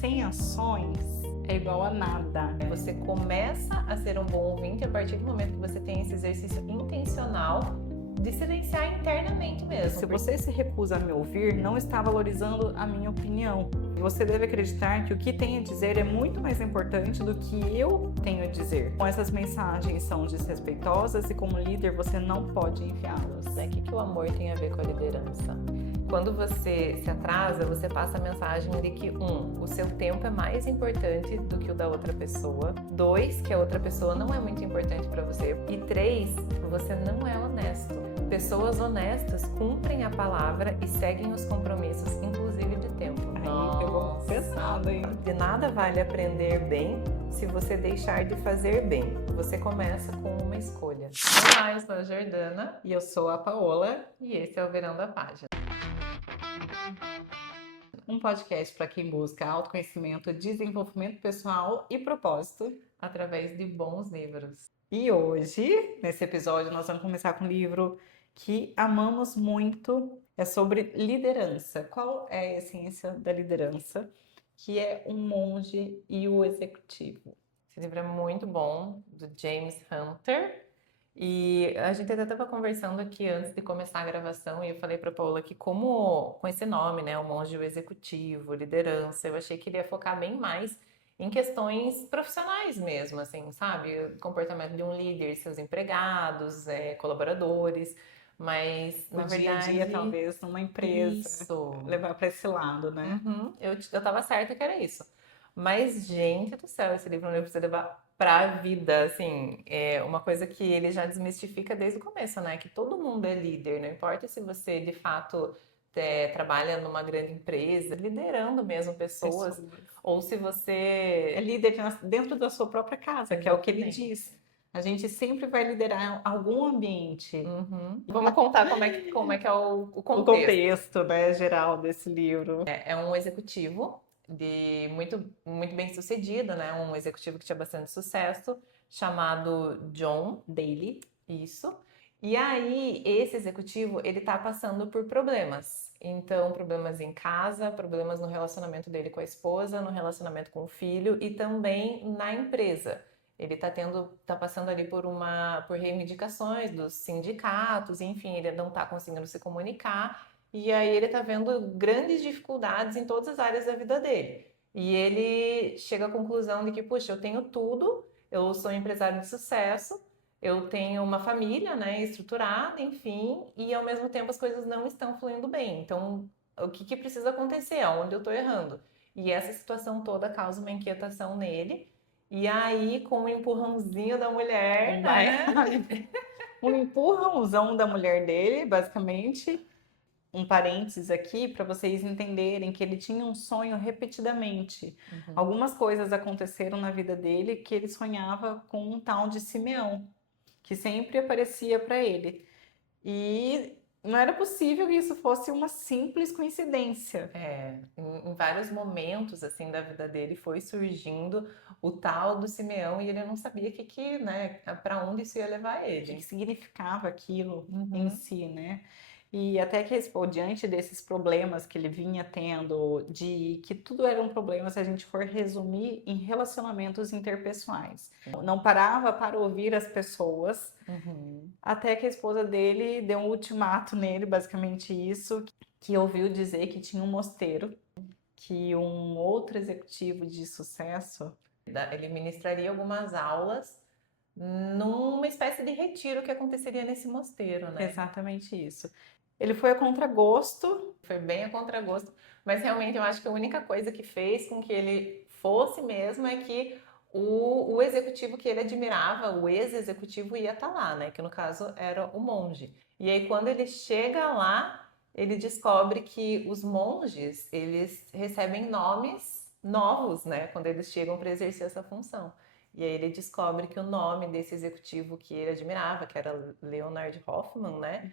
sem ações é igual a nada. Você começa a ser um bom ouvinte a partir do momento que você tem esse exercício intencional de silenciar internamente mesmo. Se você se recusa a me ouvir, não está valorizando a minha opinião. Você deve acreditar que o que tem a dizer é muito mais importante do que eu tenho a dizer. Com essas mensagens são desrespeitosas e como líder você não pode enviá-las. O que o amor tem a ver com a liderança? Quando você se atrasa, você passa a mensagem de que o seu tempo é mais importante do que o da outra pessoa. 2, que a outra pessoa não é muito importante para você. E 3, você não é honesto. Pessoas honestas cumprem a palavra e seguem os compromissos, inclusive de tempo. Aí pegou pesado, hein? De nada vale aprender bem se você deixar de fazer bem. Você começa com uma escolha. Olá, eu sou a Jordana. E eu sou a Paola. E esse é o Verão da Página. Um podcast para quem busca autoconhecimento, desenvolvimento pessoal e propósito através de bons livros. E hoje, nesse episódio, nós vamos começar com um livro que amamos muito, é sobre liderança. Qual é a essência da liderança? Que é um monge e o executivo. Esse livro é muito bom, do James Hunter. E a gente até estava conversando aqui antes de começar a gravação e eu falei para a Paola que como com esse nome, né, o monge e o executivo, liderança, eu achei que ele ia focar bem mais em questões profissionais mesmo, assim, sabe? O comportamento de um líder, seus empregados, colaboradores, mas na verdade... dia a dia, talvez, numa empresa. Isso. Levar para esse lado, né? Uhum. Eu tava certa que era isso. Mas, gente do céu, esse livro não precisa levar pra vida, assim, é uma coisa que ele já desmistifica desde o começo, né? Que todo mundo é líder, não importa se você, de fato, trabalha numa grande empresa, liderando mesmo pessoas. Ou se você... é líder dentro da sua própria casa, que é o que ele diz. A gente sempre vai liderar algum ambiente. Uhum. Vamos contar como é que é o contexto. O contexto, né, geral desse livro. É um executivo muito bem sucedido, né? Um executivo que tinha bastante sucesso, chamado John Daly, isso. E aí, esse executivo, ele tá passando por problemas. Então, problemas em casa, problemas no relacionamento dele com a esposa, no relacionamento com o filho e também na empresa. Ele tá passando ali por reivindicações dos sindicatos, enfim, ele não tá conseguindo se comunicar. E aí ele tá vendo grandes dificuldades em todas as áreas da vida dele. E ele chega à conclusão de que, puxa, eu tenho tudo, eu sou um empresário de sucesso, eu tenho uma família, né, estruturada, enfim, e ao mesmo tempo as coisas não estão fluindo bem. Então, o que precisa acontecer? Onde eu tô errando? E essa situação toda causa uma inquietação nele. E aí, com um empurrãozinho da mulher, né? Um empurrãozão da mulher dele, basicamente. Um parênteses aqui para vocês entenderem que ele tinha um sonho repetidamente. Uhum. Algumas coisas aconteceram na vida dele que ele sonhava com um tal de Simeão, que sempre aparecia para ele. E não era possível que isso fosse uma simples coincidência. Em vários momentos assim da vida dele foi surgindo o tal do Simeão e ele não sabia né, para onde isso ia levar ele. O que significava aquilo em si, né? E até que, diante desses problemas que ele vinha tendo, de que tudo eram problemas se a gente for resumir em relacionamentos interpessoais. Não parava para ouvir as pessoas, até que a esposa dele deu um ultimato nele, basicamente isso, que ouviu dizer que tinha um mosteiro, que um outro executivo de sucesso... Ele ministraria algumas aulas numa espécie de retiro que aconteceria nesse mosteiro, né? Exatamente isso. Ele foi a contragosto. Foi bem a contragosto, mas realmente eu acho que a única coisa que fez com que ele fosse mesmo é que o executivo que ele admirava, o ex-executivo, ia estar lá, né? Que no caso era o monge. E aí quando ele chega lá, ele descobre que os monges, eles recebem nomes novos, né? Quando eles chegam para exercer essa função. E aí ele descobre que o nome desse executivo que ele admirava, que era Leonard Hoffman, né?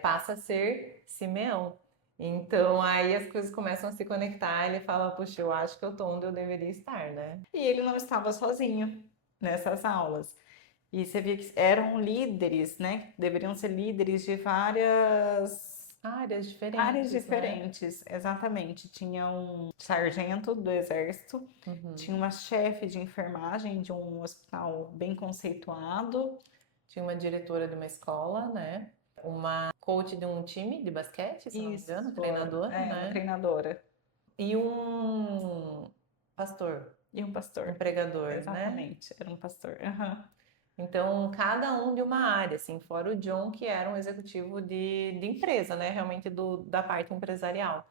Passa a ser Simeão. Então aí as coisas começam a se conectar, ele fala, puxa, eu acho que eu tô onde eu deveria estar, né? E ele não estava sozinho nessas aulas. E você via que eram líderes, né? Deveriam ser líderes de várias Áreas Áreas diferentes, né? diferentes, exatamente. Tinha um sargento do exército, tinha Uhum. uma chefe de enfermagem de um hospital bem conceituado. Tinha uma diretora de uma escola, né? Uma coach de um time de basquete, se não me Isso, engano, treinadora, uma né? treinadora E um pastor, e um um pastor. pregador, né? Exatamente, era um pastor. Aham. Então, cada um de uma área, assim, fora o John, que era um executivo de empresa, né? Realmente da parte empresarial.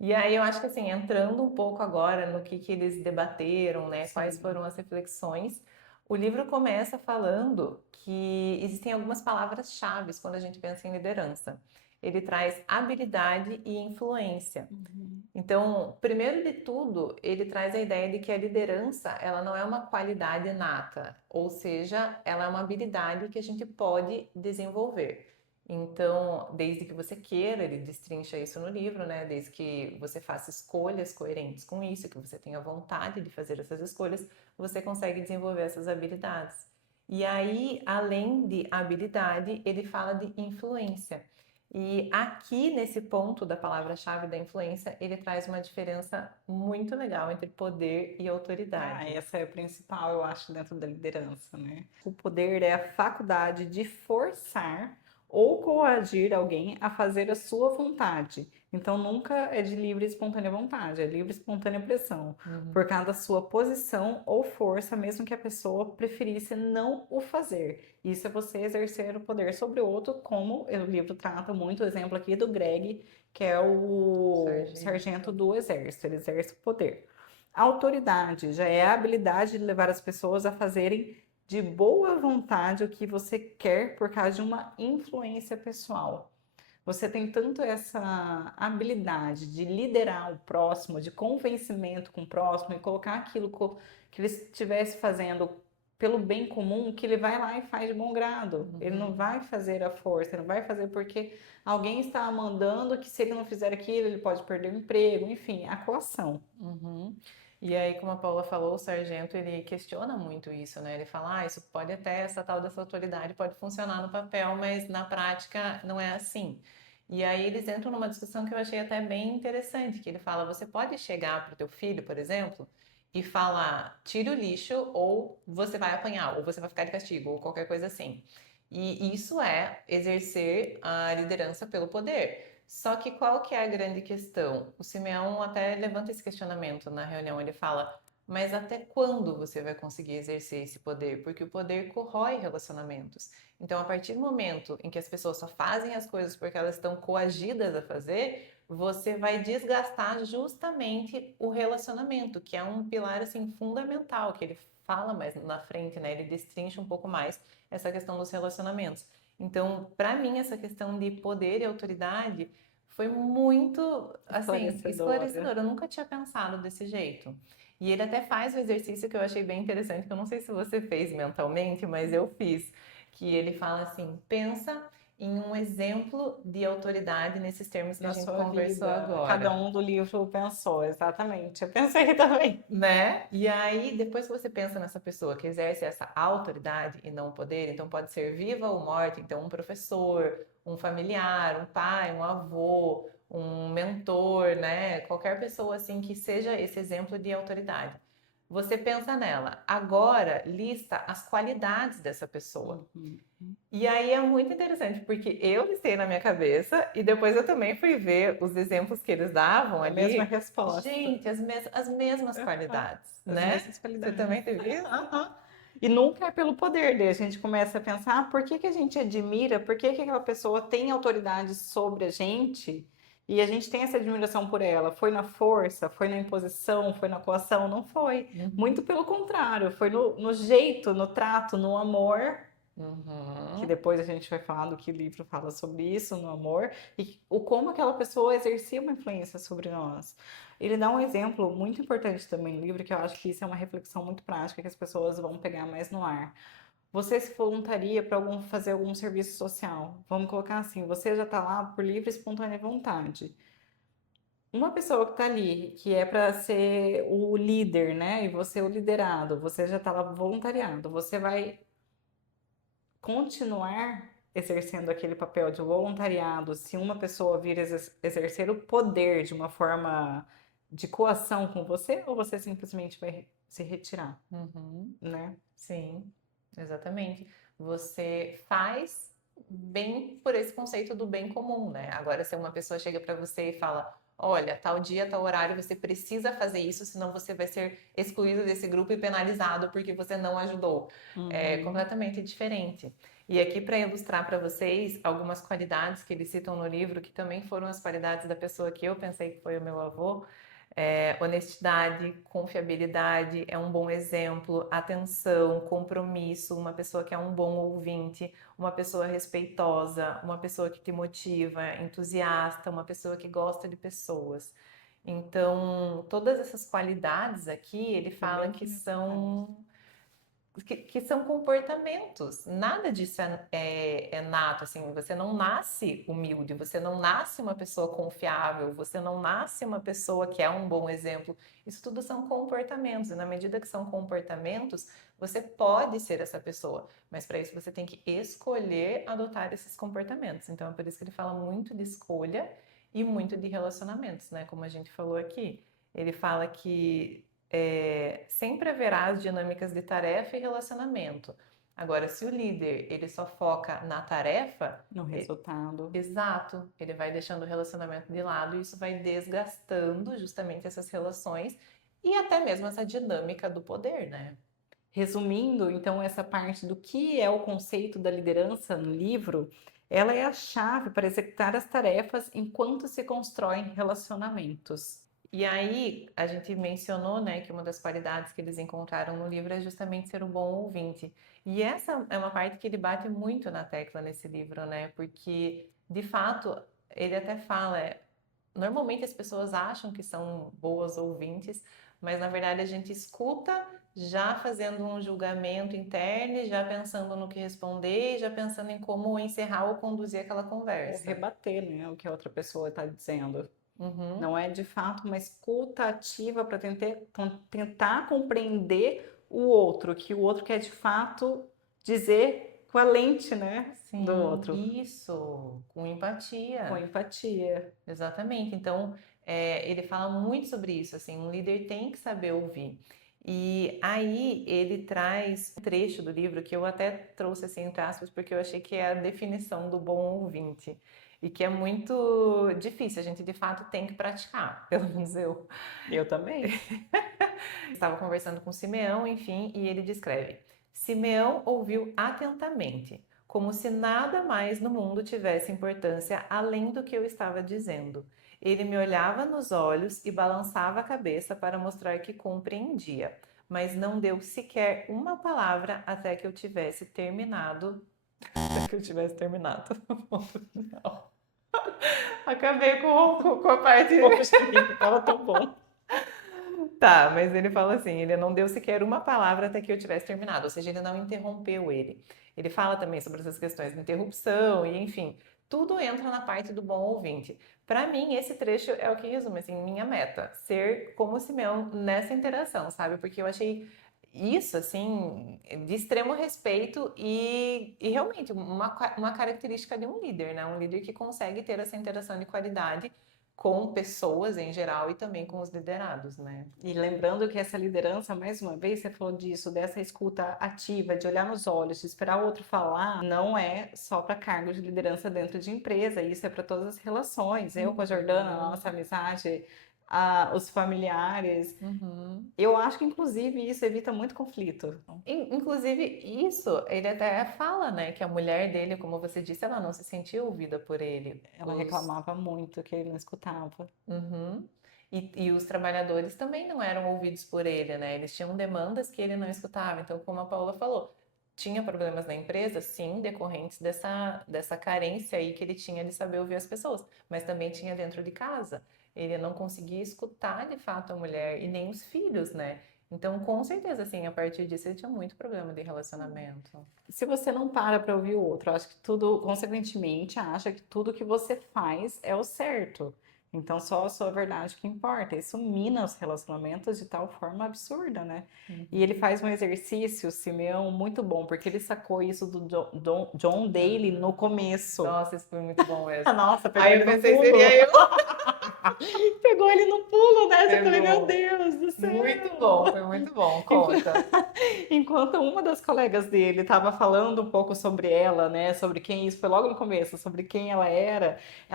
E aí eu acho que assim, entrando um pouco agora no que eles debateram, né? Quais Sim, foram as reflexões, o livro começa falando que existem algumas palavras-chave quando a gente pensa em liderança. Ele traz habilidade e influência. uhum. Então, primeiro de tudo, ele traz a ideia de que a liderança, ela não é uma qualidade inata, ou seja, ela é uma habilidade que a gente pode desenvolver. Então, desde que você queira, ele destrincha isso no livro, né? Desde que você faça escolhas coerentes com isso, que você tenha vontade de fazer essas escolhas, você consegue desenvolver essas habilidades. E aí, além de habilidade, ele fala de influência. E aqui, nesse ponto da palavra-chave da influência, ele traz uma diferença muito legal entre poder e autoridade. Essa é a principal, eu acho, dentro da liderança, né? O poder é a faculdade de forçar ou coagir alguém a fazer a sua vontade. Então, nunca é de livre e espontânea vontade, é livre e espontânea pressão, Uhum. por causa da sua posição ou força, mesmo que a pessoa preferisse não o fazer. Isso é você exercer o poder sobre o outro, como o livro trata muito, o exemplo aqui do Greg, que é o sargento Sargento. do exército, ele exerce o poder. A autoridade já é a habilidade de levar as pessoas a fazerem de boa vontade o que você quer por causa de uma influência pessoal. Você tem tanto essa habilidade de liderar o próximo, de convencimento com o próximo e colocar aquilo que ele estivesse fazendo pelo bem comum, que ele vai lá e faz de bom grado. Ele não Uhum. vai fazer a força, ele não vai fazer porque alguém está mandando que se ele não fizer aquilo, ele pode perder o emprego, enfim, a coação. Uhum. E aí, como a Paula falou, o sargento ele questiona muito isso, né? Ele fala, isso pode até, essa tal dessa autoridade pode funcionar no papel, mas na prática não é assim. E aí eles entram numa discussão que eu achei até bem interessante, que ele fala, você pode chegar para o teu filho, por exemplo, e falar, tire o lixo, ou você vai apanhar, ou você vai ficar de castigo, ou qualquer coisa assim. E isso é exercer a liderança pelo poder. Só que qual que é a grande questão? O Simeão até levanta esse questionamento na reunião. Ele fala, mas até quando você vai conseguir exercer esse poder? Porque o poder corrói relacionamentos. Então, a partir do momento em que as pessoas só fazem as coisas porque elas estão coagidas a fazer, você vai desgastar justamente o relacionamento, que é um pilar assim fundamental, que ele fala mais na frente, né? Ele destrincha um pouco mais essa questão dos relacionamentos. Então, para mim, essa questão de poder e autoridade foi muito, assim, Esclarecedora. esclarecedora. Eu nunca tinha pensado desse jeito. E ele até faz o exercício que eu achei bem interessante, que eu não sei se você fez mentalmente, mas eu fiz, que ele fala assim: pensa em um exemplo de autoridade nesses termos que a Da gente sua conversou vida. Cada agora. um do livro pensou, exatamente. Eu pensei também. Né? E aí, depois que você pensa nessa pessoa que exerce essa autoridade e não o poder, então pode ser viva ou morta, então um professor, um familiar, um pai, um avô, um mentor, né? Qualquer pessoa assim que seja esse exemplo de autoridade. Você pensa nela. Agora, lista as qualidades dessa pessoa. Uhum. E aí é muito interessante, porque eu listei na minha cabeça e depois eu também fui ver os exemplos que eles davam A mesma ali. resposta. Gente, as mesmas Aham. qualidades, As né? mesmas Você qualidades. também teve isso? Aham. E nunca é pelo poder dele. A gente começa a pensar, por que que a gente admira, por que que aquela pessoa tem autoridade sobre a gente e a gente tem essa admiração por ela? Foi na força, foi na imposição, foi na coação? Não foi. Muito Uhum. pelo contrário, foi no jeito, no trato, no amor, que Uhum. depois a gente vai falar do que o livro fala sobre isso, no amor, e o como aquela pessoa exercia uma influência sobre nós. Ele dá um exemplo muito importante também no livro, que eu acho que isso é uma reflexão muito prática que as pessoas vão pegar mais no ar. Você se voluntaria para fazer algum serviço social? Vamos colocar assim, você já está lá por livre e espontânea vontade. Uma pessoa que está ali, que é para ser o líder, né? E você o liderado, você já está lá voluntariado, você vai continuar exercendo aquele papel de voluntariado, se uma pessoa vir exercer o poder de uma forma de coação com você, ou você simplesmente vai se retirar, Uhum. né? Sim, exatamente. Você faz bem por esse conceito do bem comum, né? Agora, se uma pessoa chega para você e fala, olha, tal dia, tal horário, você precisa fazer isso, senão você vai ser excluído desse grupo e penalizado porque você não ajudou. É Uhum. completamente diferente. E aqui, para ilustrar para vocês algumas qualidades que eles citam no livro, que também foram as qualidades da pessoa que eu pensei que foi o meu avô, honestidade, confiabilidade é um bom exemplo, atenção, compromisso, uma pessoa que é um bom ouvinte, uma pessoa respeitosa, uma pessoa que te motiva, entusiasta, uma pessoa que gosta de pessoas. Então, todas essas qualidades aqui, ele Foi fala bem que necessário. que são comportamentos. Nada disso é nato, assim, você não nasce humilde, você não nasce uma pessoa confiável, você não nasce uma pessoa que é um bom exemplo. Isso tudo são comportamentos, e na medida que são comportamentos, você pode ser essa pessoa, mas para isso você tem que escolher adotar esses comportamentos. Então é por isso que ele fala muito de escolha e muito de relacionamentos, né? Como a gente falou aqui. Ele fala que sempre haverá as dinâmicas de tarefa e relacionamento. Agora, se o líder ele só foca na tarefa, No resultado. exato, ele vai deixando o relacionamento de lado e isso vai desgastando justamente essas relações e até mesmo essa dinâmica do poder, né? Resumindo, então, essa parte do que é o conceito da liderança no livro, ela é a chave para executar as tarefas enquanto se constroem relacionamentos. E aí, a gente mencionou, né, que uma das qualidades que eles encontraram no livro é justamente ser um bom ouvinte. E essa é uma parte que ele bate muito na tecla nesse livro, né? Porque, de fato, ele até fala, normalmente as pessoas acham que são boas ouvintes, mas na verdade a gente escuta já fazendo um julgamento interno, e já pensando no que responder, e já pensando em como encerrar ou conduzir aquela Ou conversa. rebater, né, o que a outra pessoa está dizendo. Uhum. Não é de fato uma escuta ativa para tentar compreender o outro, que o outro quer de fato dizer com a lente, né, do Sim, outro, isso, com com empatia. empatia. Exatamente. Então, ele fala muito sobre isso, assim, um líder tem que saber ouvir. E aí ele traz um trecho do livro que eu até trouxe assim entre aspas, porque eu achei que é a definição do bom ouvinte. E que é muito difícil, a gente de fato tem que praticar, pelo menos eu. Eu também. Estava conversando com Simeão, enfim, e ele descreve: Simeão ouviu atentamente, como se nada mais no mundo tivesse importância além do que eu estava dizendo. Ele me olhava nos olhos e balançava a cabeça para mostrar que compreendia, mas não deu sequer uma palavra até que eu tivesse terminado. Até que eu tivesse terminado. Não. Acabei com a parte. Poxa, amiga, tava tão bom. Tá, mas ele fala assim, ele não deu sequer uma palavra até que eu tivesse terminado, ou seja, ele não interrompeu ele. Ele fala também sobre essas questões de interrupção e, enfim, tudo entra na parte do bom ouvinte. Para mim, esse trecho é o que resume, assim, minha meta, ser como Simeão nessa interação, sabe? Porque eu achei isso, assim, de extremo respeito e realmente uma característica de um líder, né? Um líder que consegue ter essa interação de qualidade com pessoas em geral e também com os liderados, né? E lembrando que essa liderança, mais uma vez, você falou disso, dessa escuta ativa, de olhar nos olhos, de esperar o outro falar, não é só para cargo de liderança dentro de empresa, isso é para todas as relações. Eu com a Jordana, a nossa amizade, os familiares. Uhum. Eu acho que, inclusive, isso evita muito conflito. Inclusive, isso, ele até fala, né, que a mulher dele, como você disse, ela não se sentia ouvida por ele. Ela reclamava muito que ele não escutava. Uhum. E os trabalhadores também não eram ouvidos por ele, né? Eles tinham demandas que ele não escutava. Então, como a Paula falou, tinha problemas na empresa, sim, decorrentes dessa carência aí que ele tinha de saber ouvir as pessoas, mas também tinha dentro de casa. Ele não conseguia escutar de fato a mulher e nem os filhos, né? Então, com certeza, assim, a partir disso ele tinha muito problema de relacionamento. Se você não para ouvir o outro, eu acho que tudo, consequentemente, acha que tudo que você faz é o certo. Então só a sua verdade que importa. Isso mina os relacionamentos de tal forma absurda, né? E ele faz um exercício, Simeão, muito bom, porque ele sacou isso do John Daly no começo. Nossa, isso foi muito bom mesmo. Nossa, pegou Aí ele eu no pensei, pulo. seria eu. Pegou ele no pulo, né? Eu falei, meu Pegou. Deus do céu. Muito bom, foi muito bom. Conta. Enquanto uma das colegas dele estava falando um pouco sobre ela, né? Sobre quem, isso foi logo no começo, sobre quem ela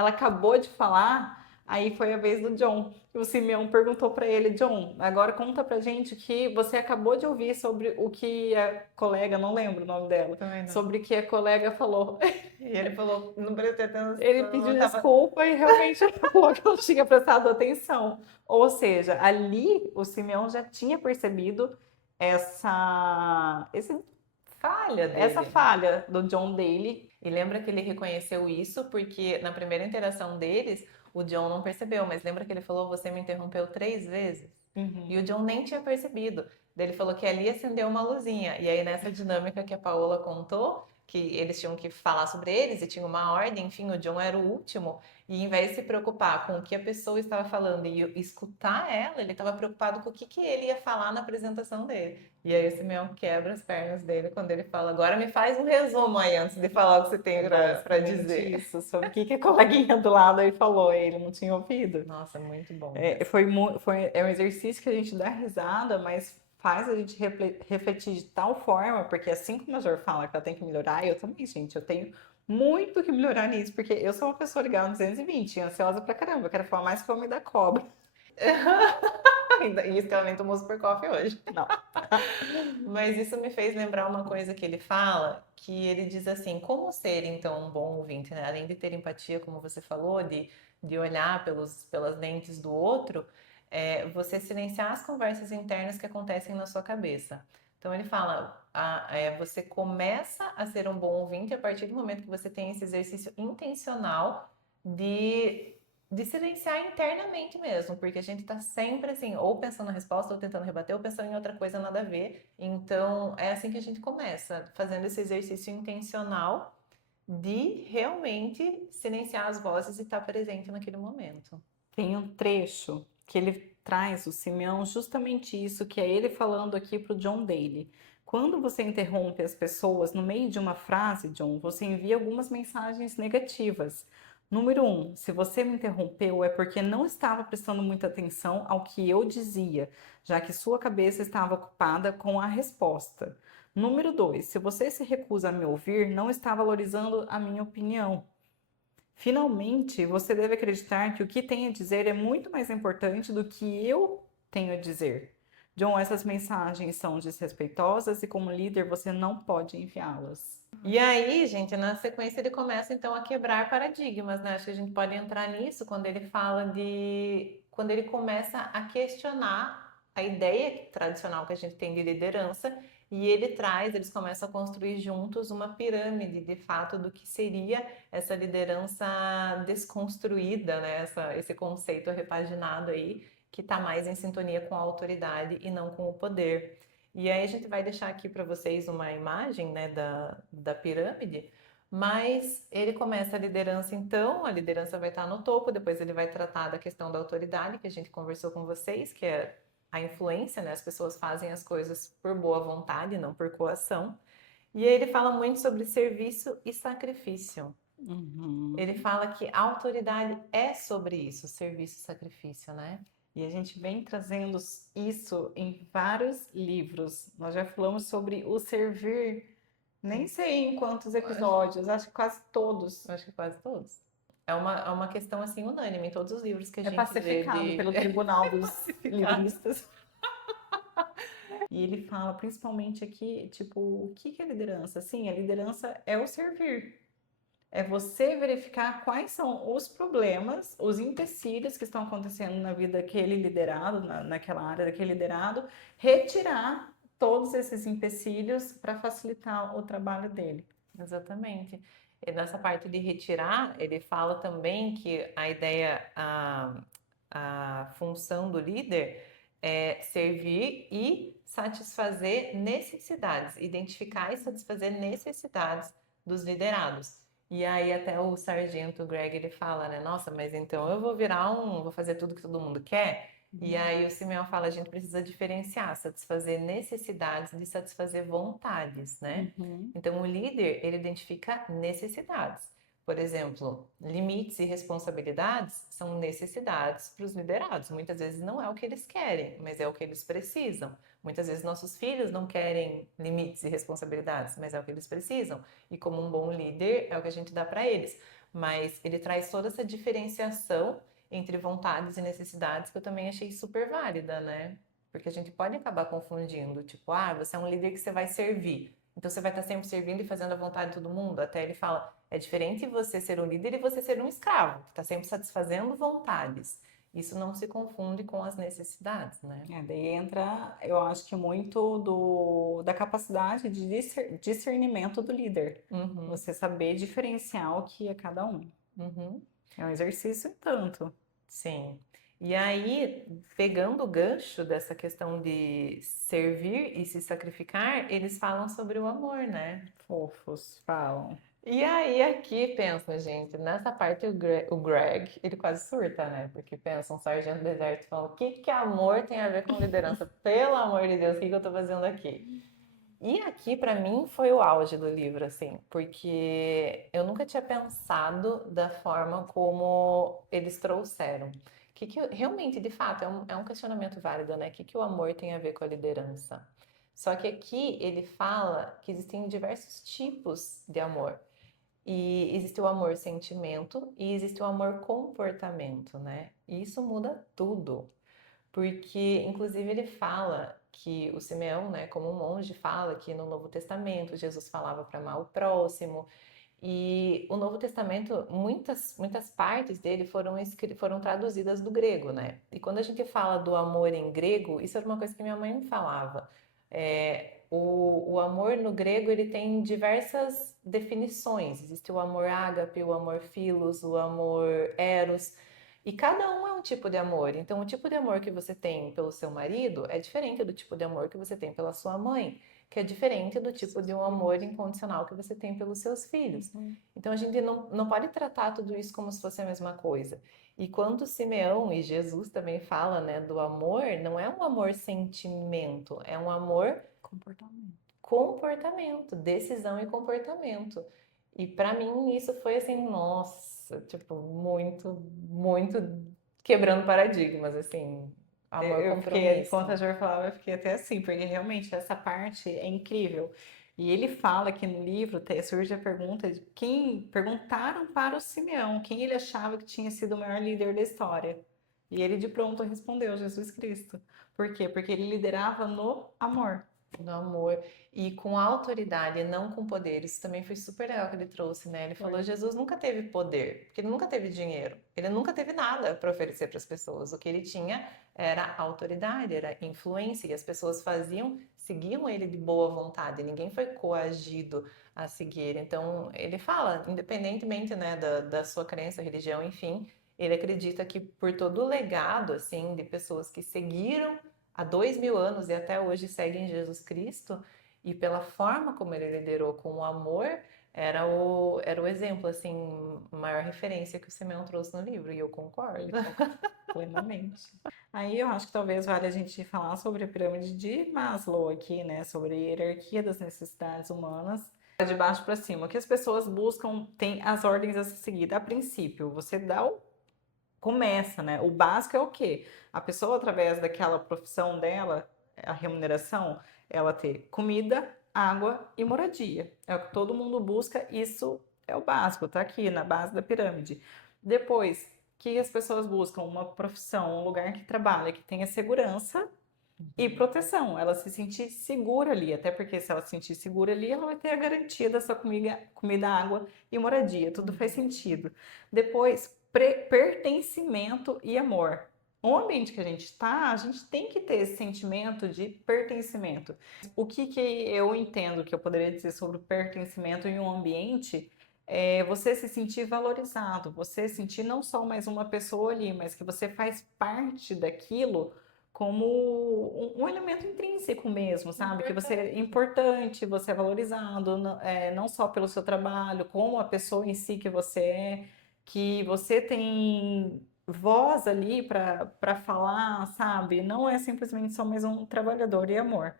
acabou de falar, aí foi a vez do John. E o Simeão perguntou para ele, John, agora conta pra gente que você acabou de ouvir sobre o que a colega, não lembro o nome dela, Também não. sobre o que a colega falou. E ele falou, não prestei atenção. Ele pediu não tava... desculpa e realmente falou que não tinha prestado atenção. Ou seja, ali o Simeão já tinha percebido essa falha do John Daly. E lembra que ele reconheceu isso porque na primeira interação deles, o John não percebeu, mas lembra que ele falou, você me interrompeu 3 vezes? E o John nem tinha percebido. Daí ele falou que ali acendeu uma luzinha. E aí nessa dinâmica que a Paola contou, que eles tinham que falar sobre eles e tinha uma ordem, enfim, o John era o último. E em vez de se preocupar com o que a pessoa estava falando e escutar ela, ele estava preocupado com o que ele ia falar na apresentação dele. E aí o Simeão quebra as pernas dele quando ele fala, agora me faz um resumo aí antes de falar o que você tem para dizer. Isso, sobre o que a coleguinha do lado aí falou, ele não tinha ouvido. Nossa, muito bom. É um exercício que a gente dá risada, mas faz a gente refletir de tal forma, porque assim como a Jor fala que ela tem que melhorar, eu também, gente, eu tenho muito que melhorar nisso, porque eu sou uma pessoa ligada no 220, ansiosa pra caramba, eu quero falar mais que o homem da cobra. Isso que ela nem tomou super coffee hoje. Não. Mas isso me fez lembrar uma coisa que ele fala, que ele diz assim, como ser então um bom ouvinte, né? Além de ter empatia, como você falou, de olhar pelas lentes do outro, você silenciar as conversas internas que acontecem na sua cabeça. Então ele fala, você começa a ser um bom ouvinte a partir do momento que você tem esse exercício intencional de silenciar internamente mesmo, porque a gente tá sempre assim, ou pensando na resposta, ou tentando rebater, ou pensando em outra coisa nada a ver. Então, é assim que a gente começa, fazendo esse exercício intencional de realmente silenciar as vozes e estar presente naquele momento. Tem um trecho que ele traz, o Simeão, justamente isso, que é ele falando aqui para o John Daly. Quando você interrompe as pessoas no meio de uma frase, John, você envia algumas mensagens negativas. Número 1, se você me interrompeu é porque não estava prestando muita atenção ao que eu dizia, já que sua cabeça estava ocupada com a resposta. Número 2, se você se recusa a me ouvir, não está valorizando a minha opinião. Finalmente, você deve acreditar que o que tem a dizer é muito mais importante do que eu tenho a dizer. John, essas mensagens são desrespeitosas e como líder você não pode enviá-las. E aí, gente, na sequência ele começa então a quebrar paradigmas, né? Acho que a gente pode entrar nisso quando ele fala quando ele começa a questionar a ideia tradicional que a gente tem de liderança e eles começam a construir juntos uma pirâmide, de fato, do que seria essa liderança desconstruída, né? Esse conceito repaginado aí, que está mais em sintonia com a autoridade e não com o poder. E aí a gente vai deixar aqui para vocês uma imagem, né, da pirâmide, mas ele começa a liderança então, a liderança vai estar no topo, depois ele vai tratar da questão da autoridade, que a gente conversou com vocês, que é a influência, né, as pessoas fazem as coisas por boa vontade, não por coação. E aí ele fala muito sobre serviço e sacrifício. Ele fala que a autoridade é sobre isso, serviço e sacrifício, né? E a gente vem trazendo isso em vários livros. Nós já falamos sobre o servir, nem sei em quantos episódios, acho que quase todos. Acho que quase todos. É uma questão assim unânime em todos os livros que a gente pacificado vê pelo Tribunal dos Livristas. E ele fala principalmente aqui, tipo, o que é liderança? Sim, a liderança é o servir. É você verificar quais são os problemas, os empecilhos que estão acontecendo na vida daquele liderado, naquela área daquele liderado, retirar todos esses empecilhos para facilitar o trabalho dele. Exatamente. E nessa parte de retirar, ele fala também que a ideia, a função do líder é servir e satisfazer necessidades, identificar e satisfazer necessidades dos liderados. E aí até o sargento Greg, ele fala, né? Nossa, mas então eu vou fazer tudo que todo mundo quer? E aí o Simeão fala, a gente precisa diferenciar, satisfazer necessidades de satisfazer vontades, né? Uhum. Então o líder, ele identifica necessidades. Por exemplo, limites e responsabilidades são necessidades para os liderados. Muitas vezes não é o que eles querem, mas é o que eles precisam. Muitas vezes nossos filhos não querem limites e responsabilidades, mas é o que eles precisam. E como um bom líder, é o que a gente dá para eles. Mas ele traz toda essa diferenciação entre vontades e necessidades que eu também achei super válida, né? Porque a gente pode acabar confundindo, tipo, você é um líder que você vai servir. Então você vai estar sempre servindo e fazendo a vontade de todo mundo. Até ele fala, é diferente você ser um líder e você ser um escravo, que está sempre satisfazendo vontades. Isso não se confunde com as necessidades, né? Daí entra, eu acho que muito da capacidade de discernimento do líder. Uhum, Você saber diferenciar o que é cada um. uhum. É um exercício em tanto. Sim. E aí, pegando o gancho dessa questão de servir e se sacrificar, eles falam sobre o amor, né? Fofos, falam. E aí, aqui, pensa, gente, nessa parte o Greg, ele quase surta, né? Porque pensa, um sargento do exército falando, o que que amor tem a ver com liderança? Pelo amor de Deus, o que que eu tô fazendo aqui? E aqui, pra mim, foi o auge do livro, assim, porque eu nunca tinha pensado da forma como eles trouxeram. Realmente, de fato, é um questionamento válido, né? O que que o amor tem a ver com a liderança? Só que aqui ele fala que existem diversos tipos de amor. E existe o amor sentimento e existe o amor comportamento, né? E isso muda tudo. Porque, inclusive, ele fala que o Simeão, né, como um monge, fala que no Novo Testamento Jesus falava para amar o próximo. E o Novo Testamento, muitas partes dele foram traduzidas do grego, né? E quando a gente fala do amor em grego, isso era uma coisa que minha mãe me falava. O amor no grego ele tem diversas definições. Existe o amor ágape, o amor philos, o amor eros. E cada um é um tipo de amor. Então, o tipo de amor que você tem pelo seu marido é diferente do tipo de amor que você tem pela sua mãe, que é diferente do tipo de um amor incondicional que você tem pelos seus filhos. Uhum. Então, a gente não pode tratar tudo isso como se fosse a mesma coisa. E quando Simeão e Jesus também fala, né, do amor, não é um amor sentimento, é um amor Comportamento. comportamento, decisão e comportamento. E para mim isso foi assim, nossa, tipo, muito, muito quebrando paradigmas, assim, amor, Eu fiquei, compromisso. enquanto a Jor falava, eu fiquei até assim, porque realmente essa parte é incrível. E ele fala que no livro surge a pergunta de quem perguntaram para o Simeão quem ele achava que tinha sido o maior líder da história. E ele de pronto respondeu, Jesus Cristo. Por quê? Porque ele liderava no amor. Do amor e com autoridade, não com poder. Isso também foi super legal que ele trouxe, né? Ele falou: Foi. Jesus nunca teve poder, porque ele nunca teve dinheiro, ele nunca teve nada para oferecer para as pessoas. O que ele tinha era autoridade, era influência, e as pessoas seguiam ele de boa vontade, ninguém foi coagido a seguir. Então, ele fala, independentemente, né, da sua crença, religião, enfim, ele acredita que por todo o legado, assim, de pessoas que seguiram há 2000 anos e até hoje seguem Jesus Cristo, e pela forma como ele liderou com o amor, era o exemplo, assim, maior referência que o Simeão trouxe no livro, e eu concordo. Plenamente. Aí eu acho que talvez valha a gente falar sobre a pirâmide de Maslow aqui, né? Sobre a hierarquia das necessidades humanas, de baixo para cima. O que as pessoas buscam tem as ordens a ser seguidas. A princípio, você dá o começa, né? O básico é o quê? A pessoa, através daquela profissão dela, a remuneração, ela ter comida, água e moradia. É o que todo mundo busca, isso é o básico, tá aqui na base da pirâmide. Depois, o que as pessoas buscam? Uma profissão, um lugar que trabalha, que tenha segurança e proteção, ela se sentir segura ali, até porque se ela se sentir segura ali, ela vai ter a garantia da sua comida, água e moradia, tudo faz sentido. Depois, pertencimento e amor. O ambiente que a gente está, a gente tem que ter esse sentimento de pertencimento. O que eu entendo que eu poderia dizer sobre o pertencimento em um ambiente é você se sentir valorizado, você sentir não só mais uma pessoa ali, mas que você faz parte daquilo como um elemento intrínseco mesmo, sabe? Que você é importante, você é valorizado, não só pelo seu trabalho, como a pessoa em si que você tem voz ali para falar, sabe? Não é simplesmente só mais um trabalhador e amor.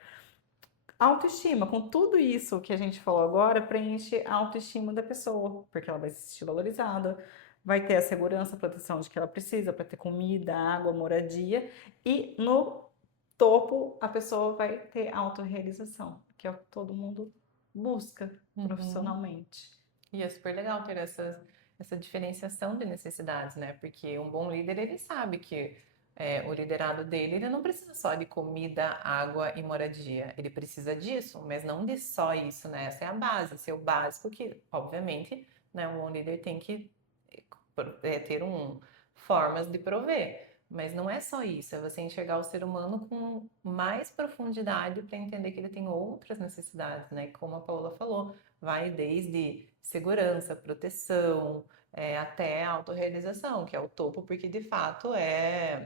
Autoestima, com tudo isso que a gente falou agora, preenche a autoestima da pessoa, porque ela vai se sentir valorizada, vai ter a segurança, a proteção de que ela precisa para ter comida, água, moradia, e no topo a pessoa vai ter autorrealização, que é o que todo mundo busca profissionalmente. E é super legal ter essa diferenciação de necessidades, né? Porque um bom líder, ele sabe que o liderado dele, ele não precisa só de comida, água e moradia. Ele precisa disso, mas não de só isso, né? Essa é a base, esse é o básico que, obviamente, né, um bom líder tem que ter formas de prover. Mas não é só isso, é você enxergar o ser humano com mais profundidade para entender que ele tem outras necessidades, né? Como a Paola falou, vai desde segurança, proteção, até autorrealização, que é o topo, porque de fato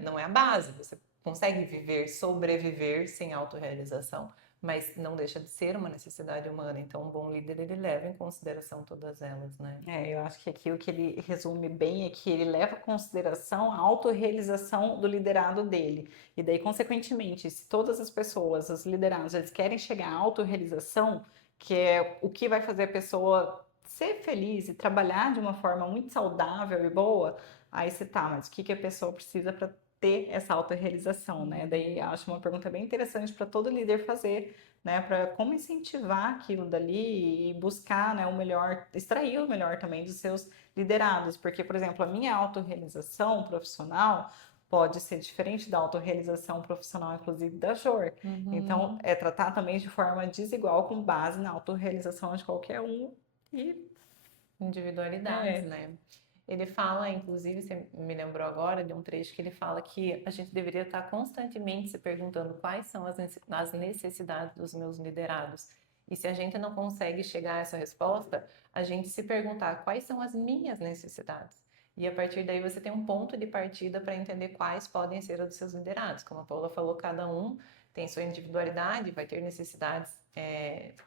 não é a base. Você consegue viver, sobreviver sem autorrealização, mas não deixa de ser uma necessidade humana. Então, um bom líder, ele leva em consideração todas elas, né? Eu acho que aqui o que ele resume bem é que ele leva em consideração a autorrealização do liderado dele. E daí, consequentemente, se todas as pessoas, os liderados, eles querem chegar à autorrealização, que é o que vai fazer a pessoa ser feliz e trabalhar de uma forma muito saudável e boa, aí você tá, mas o que a pessoa precisa para ter essa autorrealização, né? Daí acho uma pergunta bem interessante para todo líder fazer, né, para como incentivar aquilo dali e buscar, né, o melhor, extrair o melhor também dos seus liderados, porque, por exemplo, a minha autorrealização profissional pode ser diferente da autorrealização profissional, inclusive da Jor. Então, é tratar também de forma desigual com base na autorrealização de qualquer um e individualidades, né? Ele fala, inclusive, você me lembrou agora de um trecho que ele fala que a gente deveria estar constantemente se perguntando quais são as necessidades dos meus liderados. E se a gente não consegue chegar a essa resposta, a gente se perguntar quais são as minhas necessidades. E a partir daí você tem um ponto de partida para entender quais podem ser as dos seus liderados. Como a Paula falou, cada um tem sua individualidade, vai ter necessidades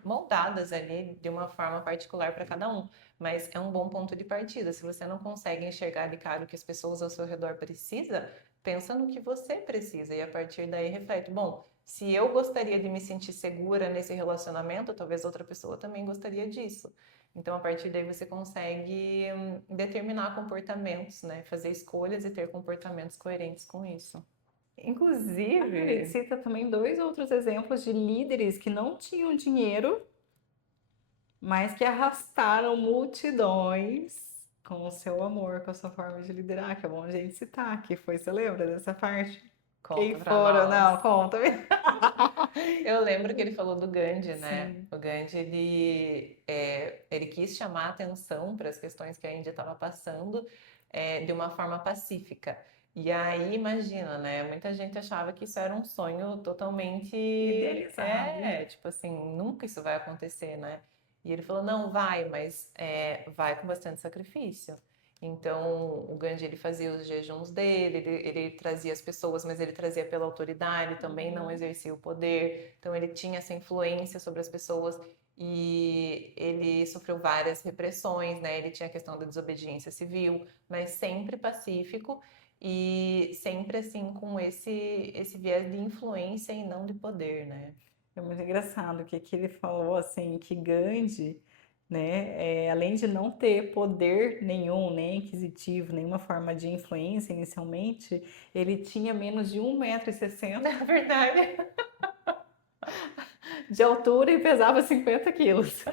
moldadas ali de uma forma particular para cada um. Mas é um bom ponto de partida. Se você não consegue enxergar de cara o que as pessoas ao seu redor precisam, pensa no que você precisa e a partir daí reflete. Bom, se eu gostaria de me sentir segura nesse relacionamento, talvez outra pessoa também gostaria disso. Então, a partir daí você consegue determinar comportamentos, né? Fazer escolhas e ter comportamentos coerentes com isso. Inclusive, ele cita também 2 outros exemplos de líderes que não tinham dinheiro, mas que arrastaram multidões com o seu amor, com a sua forma de liderar, que é bom a gente citar, que foi, você lembra dessa parte? Quem conta pra foram? nós. Não, conta. Eu lembro que ele falou do Gandhi, né? Sim. O Gandhi, ele quis chamar a atenção para as questões que a Índia estava passando de uma forma pacífica. E aí, imagina, né? Muita gente achava que isso era um sonho totalmente... Idealizado. tipo assim, nunca isso vai acontecer, né? E ele falou, não, vai, mas vai com bastante sacrifício. Então, o Gandhi, ele fazia os jejuns dele, ele trazia as pessoas, mas ele trazia pela autoridade, também não exercia o poder. Então, ele tinha essa influência sobre as pessoas e ele sofreu várias repressões, né? Ele tinha a questão da desobediência civil, mas sempre pacífico e sempre, assim, com esse viés de influência e não de poder, né? É muito engraçado que aqui ele falou assim que Gandhi, né, além de não ter poder nenhum, nem aquisitivo, nenhuma forma de influência inicialmente, ele tinha menos de 1,60 m É verdade. de altura e pesava 50 quilos.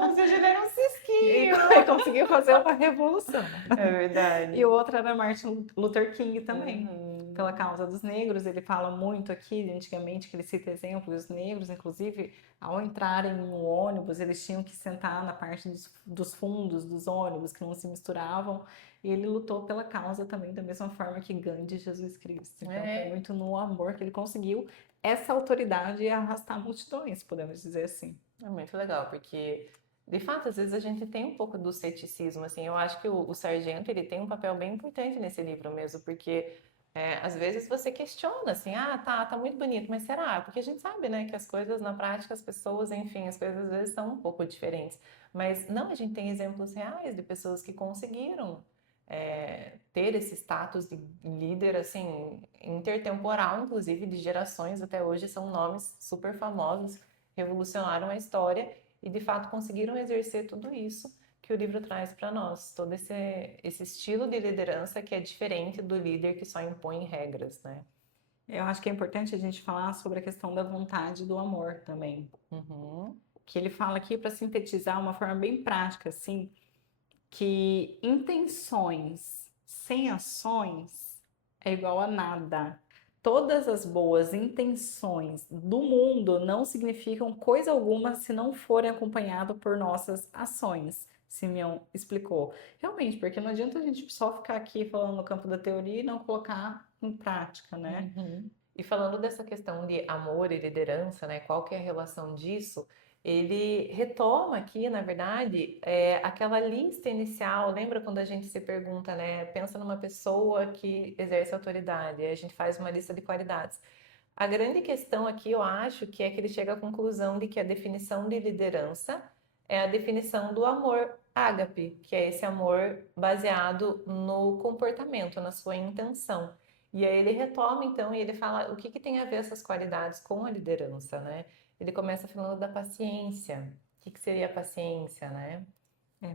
Ou seja, ele era um E cisquinho. conseguiu fazer uma revolução. É verdade. E o outro era Martin Luther King também. Uhum. Pela causa dos negros, ele fala muito aqui, antigamente, que ele cita exemplos, os negros, inclusive, ao entrarem no ônibus, eles tinham que sentar na parte dos fundos dos ônibus, que não se misturavam, e ele lutou pela causa também, da mesma forma que Gandhi e Jesus Cristo. Então, foi muito no amor que ele conseguiu essa autoridade e arrastar multidões, podemos dizer assim. É muito legal, porque, de fato, às vezes a gente tem um pouco do ceticismo, assim, eu acho que o Sargento, ele tem um papel bem importante nesse livro mesmo, porque Às vezes você questiona assim, tá muito bonito, mas será? Porque a gente sabe, né, que as coisas na prática, as pessoas, enfim, as coisas às vezes são um pouco diferentes. Mas não, a gente tem exemplos reais de pessoas que conseguiram ter esse status de líder, assim, intertemporal, inclusive de gerações até hoje, são nomes super famosos, revolucionaram a história e de fato conseguiram exercer tudo isso que o livro traz para nós, todo esse estilo de liderança que é diferente do líder que só impõe regras, né? Eu acho que é importante a gente falar sobre a questão da vontade e do amor também. Uhum. Que ele fala aqui para sintetizar uma forma bem prática, assim, que intenções sem ações é igual a nada. Todas as boas intenções do mundo não significam coisa alguma se não forem acompanhadas por nossas ações. Simeão explicou. Realmente, porque não adianta a gente só ficar aqui falando no campo da teoria e não colocar em prática, né? Uhum. E falando dessa questão de amor e liderança, né? Qual que é a relação disso? Ele retoma aqui, na verdade, aquela lista inicial. Lembra quando a gente se pergunta, né? Pensa numa pessoa que exerce autoridade, aí a gente faz uma lista de qualidades. A grande questão aqui, eu acho, que é que ele chega à conclusão de que a definição de liderança é a definição do amor ágape, que é esse amor baseado no comportamento, na sua intenção. E aí ele retoma, então, e ele fala o que que tem a ver essas qualidades com a liderança, né? Ele começa falando da paciência. O que que seria a paciência, né?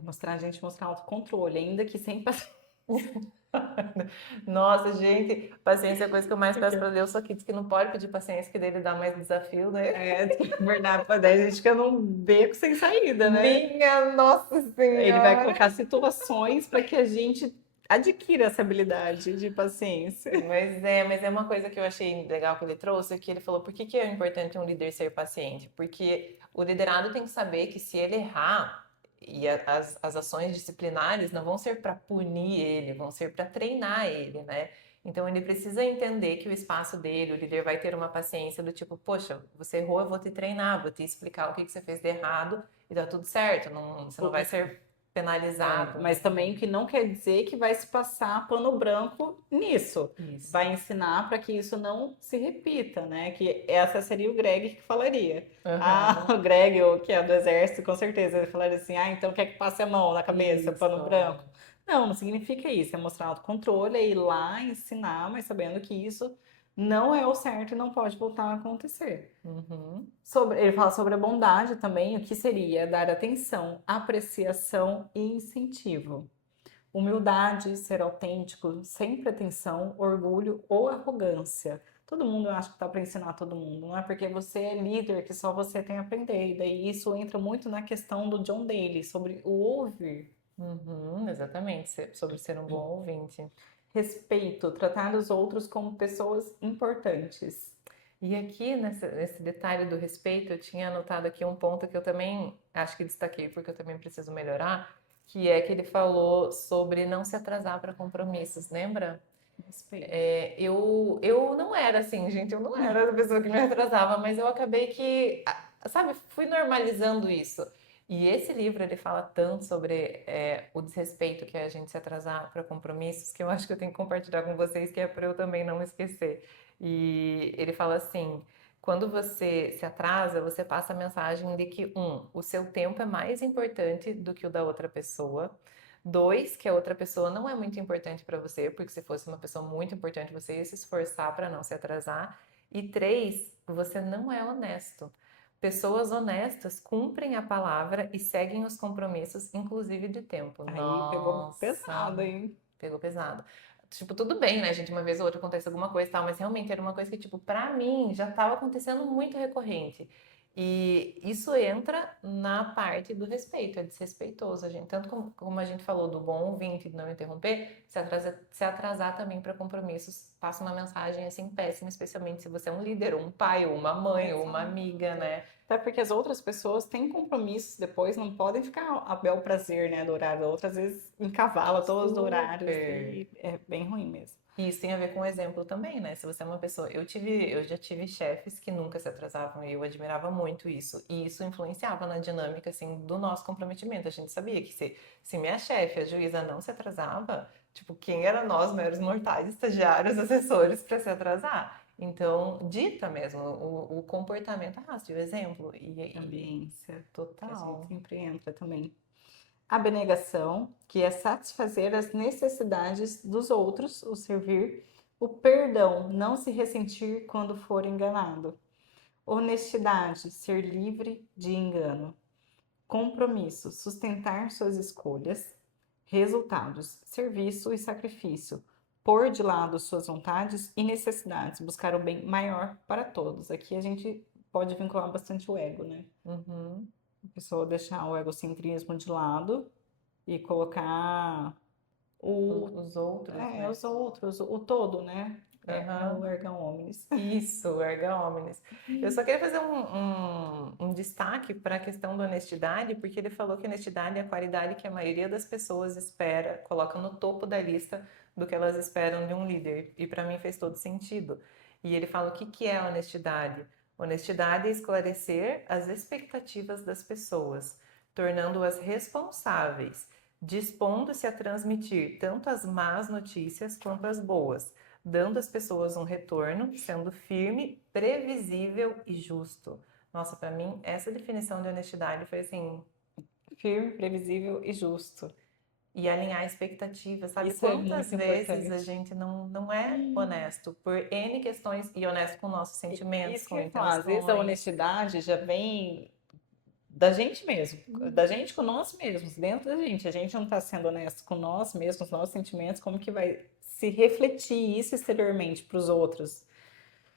Mostrar a gente mostrar autocontrole, ainda que sem paciência. Nossa, gente, paciência é a coisa que eu mais peço para Deus, só que diz que não pode pedir paciência, que dele dá mais desafio, né? É, verdade, daí a gente fica num beco sem saída, né? Minha Nossa Ele vai Senhora! colocar situações para que a gente adquira essa habilidade de paciência. Mas é uma coisa que eu achei legal que ele trouxe, que ele falou, por que que é importante um líder ser paciente? Porque o liderado tem que saber que se ele errar, e as ações disciplinares não vão ser para punir ele, vão ser para treinar ele, né? Então ele precisa entender que o espaço dele, o líder vai ter uma paciência do tipo, poxa, você errou, eu vou te treinar, vou te explicar o que que você fez de errado e tá tudo certo, você não vai ser penalizado. Mas também que não quer dizer que vai se passar pano branco nisso. Isso. Vai ensinar para que isso não se repita, né? Que essa seria o Greg que falaria. Aham. O Greg, o que é do exército, com certeza, ele falaria assim: então quer que passe a mão na cabeça, pano Isso. branco? Não significa isso. É mostrar autocontrole, é ir lá ensinar, mas sabendo que isso não é o certo e não pode voltar a acontecer. Uhum. Ele fala sobre a bondade também, o que seria dar atenção, apreciação e incentivo. Humildade, ser autêntico, sem pretensão, orgulho ou arrogância. Todo mundo acha que está para ensinar todo mundo, não é porque você é líder que só você tem a aprender. E daí isso entra muito na questão do John Daly, sobre o ouvir. Uhum, exatamente, sobre ser um bom ouvinte. Respeito, tratar os outros como pessoas importantes. E aqui, nesse detalhe do respeito, eu tinha anotado aqui um ponto que eu também acho que destaquei, porque eu também preciso melhorar, que é que ele falou sobre não se atrasar para compromissos, lembra? Respeito. Eu não era assim, gente, eu não era a pessoa que me atrasava, mas eu acabei que, sabe, fui normalizando isso. E esse livro, ele fala tanto sobre o desrespeito que é a gente se atrasar para compromissos, que eu acho que eu tenho que compartilhar com vocês, que é para eu também não esquecer. E ele fala assim, quando você se atrasa, você passa a mensagem de que, o seu tempo é mais importante do que o da outra pessoa. Dois, que a outra pessoa não é muito importante para você, porque se fosse uma pessoa muito importante, você ia se esforçar para não se atrasar. E três, você não é honesto. Pessoas honestas cumprem a palavra e seguem os compromissos, inclusive de tempo. Aí pegou pesado, Nossa, hein? pegou pesado. Tipo, tudo bem, né, gente? Uma vez ou outra acontece alguma coisa e tal, mas realmente era uma coisa que, tipo, pra mim já estava acontecendo muito recorrente. E isso entra na parte do respeito, é desrespeitoso, a gente. Tanto como a gente falou do bom ouvinte, de não interromper, se atrasar também para compromissos, passa uma mensagem assim péssima, especialmente se você é um líder, ou um pai, ou uma mãe, ou uma amiga, né? Até porque as outras pessoas têm compromissos depois, não podem ficar a bel prazer, né, do horário. Outras vezes encavala todos os horários Super. e é bem ruim mesmo. E isso tem a ver com o exemplo também, né? Se você é uma pessoa. Eu já tive chefes que nunca se atrasavam e eu admirava muito isso. E isso influenciava na dinâmica, assim, do nosso comprometimento. A gente sabia que se minha chefe, a juíza, não se atrasava, Tipo, quem era nós, meros mortais, estagiários, assessores, para se atrasar? Então, dita mesmo, o comportamento arrasta, o exemplo. Ambiência, que a gente Total. sempre entra também. Abnegação, que é satisfazer as necessidades dos outros, o servir. O perdão, não se ressentir quando for enganado. Honestidade, ser livre de engano. Compromisso, sustentar suas escolhas. Resultados, serviço e sacrifício. Pôr de lado suas vontades e necessidades, buscar o bem maior para todos. Aqui a gente pode vincular bastante o ego, né? Uhum. A pessoa deixar o egocentrismo de lado e colocar Os outros, né? os outros, o todo, né? É o Aham. erga omnes. Isso, erga omnes. Eu só queria fazer um destaque para a questão da honestidade, porque ele falou que honestidade é a qualidade que a maioria das pessoas espera, coloca no topo da lista do que elas esperam de um líder. E para mim fez todo sentido. E ele fala o que que é honestidade? Honestidade é esclarecer as expectativas das pessoas, tornando-as responsáveis, dispondo-se a transmitir tanto as más notícias quanto as boas, dando às pessoas um retorno, sendo firme, previsível e justo. Nossa, para mim, essa definição de honestidade foi assim, Firme, previsível e justo. e alinhar expectativas, sabe? Isso é Quantas muito vezes a importante. gente não é honesto por N questões e honesto com nossos sentimentos, Isso que com eu ia falar, às vezes a intenções. honestidade já vem da gente mesmo, da gente com nós mesmos, dentro da gente. A gente não está sendo honesto com nós mesmos, com os nossos sentimentos, como que vai se refletir isso exteriormente para os outros?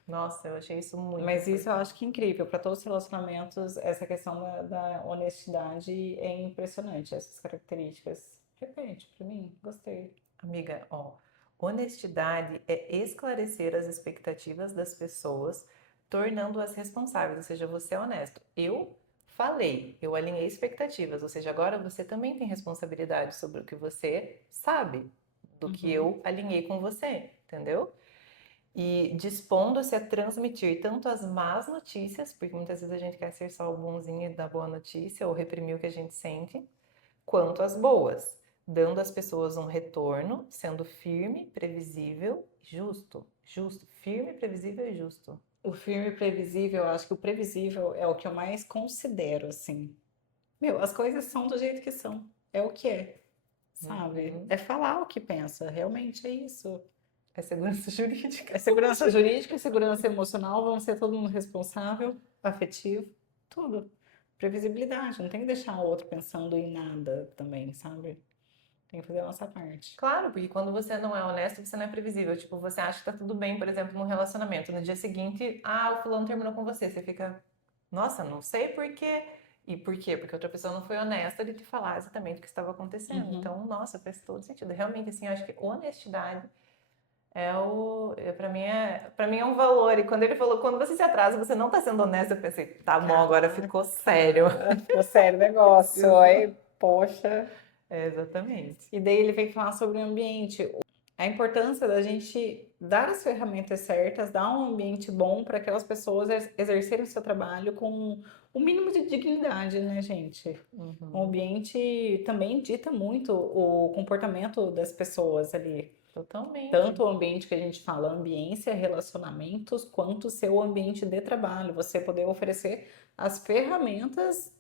Nossa, eu achei isso muito Mas isso eu importante. acho que é incrível. Para todos os relacionamentos, essa questão da honestidade é impressionante, essas características. Repete para mim, gostei. Amiga, ó, honestidade é esclarecer as expectativas das pessoas, tornando-as responsáveis, ou seja, você é honesto. Eu falei, eu alinhei expectativas, ou seja, agora você também tem responsabilidade sobre o que você sabe, do que Uhum. eu alinhei com você, entendeu? E dispondo-se a transmitir tanto as más notícias, porque muitas vezes a gente quer ser só o bonzinho da boa notícia ou reprimir o que a gente sente, quanto as boas, dando às pessoas um retorno, sendo firme, previsível, justo. Justo, firme, previsível e justo. O filme previsível, eu acho que o previsível é o que eu mais considero, assim. Meu, as coisas são do jeito que são. É o que é, sabe? Uhum. É falar o que pensa, realmente é isso. É segurança jurídica. É segurança jurídica, segurança emocional, vamos ser todo mundo responsável, afetivo, tudo. Previsibilidade, não tem que deixar o outro pensando em nada também, sabe? Tem que fazer a nossa parte. Claro, porque quando você não é honesto, você não é previsível. Tipo, você acha que tá tudo bem, por exemplo, num relacionamento. No dia seguinte, o fulano terminou com você. Você fica, nossa, não sei por quê. E por quê? Porque outra pessoa não foi honesta de te falar exatamente o que estava acontecendo. Uhum. Então, nossa, faz todo sentido. Realmente, assim, eu acho que honestidade para mim é um valor. E quando ele falou, quando você se atrasa, você não tá sendo honesto, eu pensei, tá bom, agora ficou sério. Ficou sério o negócio, aí, poxa. É, exatamente. E daí ele vem falar sobre o ambiente, a importância da gente dar as ferramentas certas, dar um ambiente bom para aquelas pessoas exercerem o seu trabalho com o mínimo de dignidade, né, gente? O Uhum. ambiente também dita muito o comportamento das pessoas ali. Totalmente. Tanto o ambiente que a gente fala, ambiência, relacionamentos, quanto o seu ambiente de trabalho. Você poder oferecer as ferramentas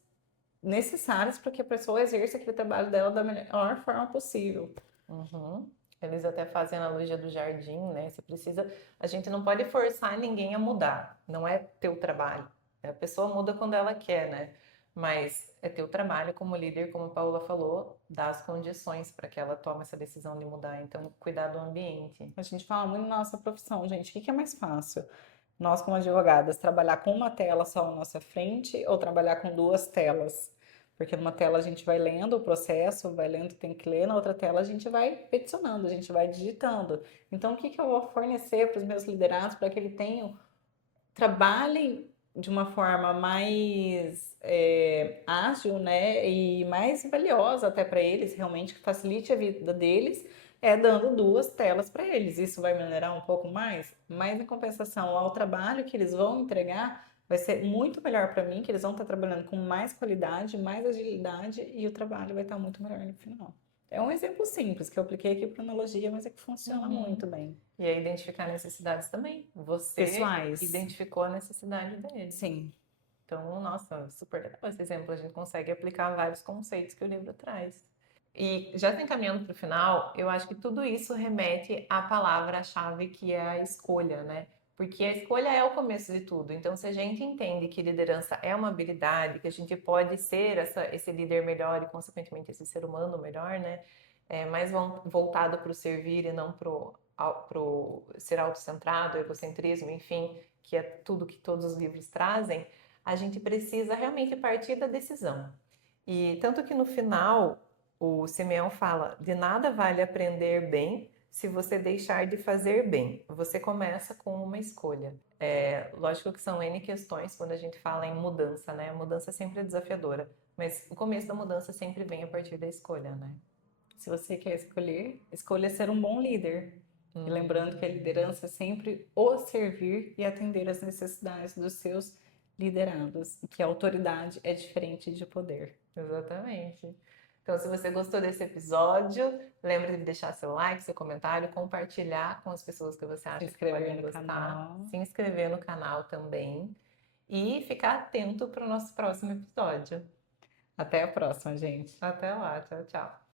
necessárias para que a pessoa exerça aquele trabalho dela da melhor forma possível. Uhum. Eles até fazem a analogia do jardim, né? Você precisa. A gente não pode forçar ninguém a mudar. Não é teu trabalho. A pessoa muda quando ela quer, né? Mas é teu trabalho como líder, como a Paula falou, dar as condições para que ela tome essa decisão de mudar. Então, cuidar do ambiente. A gente fala muito na nossa profissão, gente. O que é mais fácil? Nós, como advogadas, trabalhar com uma tela só na nossa frente ou trabalhar com duas telas? Porque numa tela a gente vai lendo o processo, vai lendo, tem que ler, na outra tela a gente vai peticionando, a gente vai digitando. Então, o que eu vou fornecer para os meus liderados para que eles tenham, trabalhem de uma forma mais ágil, né, e mais valiosa até para eles, realmente, que facilite a vida deles, dando duas telas para eles. Isso vai melhorar um pouco mais, mas em compensação ao trabalho que eles vão entregar, vai ser muito melhor para mim, que eles vão estar trabalhando com mais qualidade, mais agilidade e o trabalho vai estar muito melhor no final. É um exemplo simples que eu apliquei aqui para analogia, mas é que funciona muito bem. E aí identificar necessidades também. Você Pessoais. identificou a necessidade dele. Sim. Então, nossa, super legal esse exemplo. A gente consegue aplicar vários conceitos que o livro traz. E já se encaminhando para o final, eu acho que tudo isso remete à palavra-chave que é a escolha, né? Porque a escolha é o começo de tudo. Então, se a gente entende que liderança é uma habilidade, que a gente pode ser esse líder melhor e, consequentemente, esse ser humano melhor, né? Mais voltado para o servir e não para o ser autocentrado, egocentrismo, enfim, que é tudo que todos os livros trazem, a gente precisa realmente partir da decisão. E tanto que no final o Simeão fala: de nada vale aprender bem se você deixar de fazer bem. Você começa com uma escolha. Lógico que são N questões quando a gente fala em mudança, né? A mudança sempre é desafiadora, mas o começo da mudança sempre vem a partir da escolha, né? Se você quer escolher, escolha ser um bom líder. E lembrando que a liderança é sempre o servir e atender às necessidades dos seus liderados, e que a autoridade é diferente de poder. Exatamente. Então, se você gostou desse episódio, lembre de deixar seu like, seu comentário, compartilhar com as pessoas que você acha que podem gostar, se inscrever no canal também e ficar atento para o nosso próximo episódio. Até a próxima, gente. Até lá, tchau, tchau.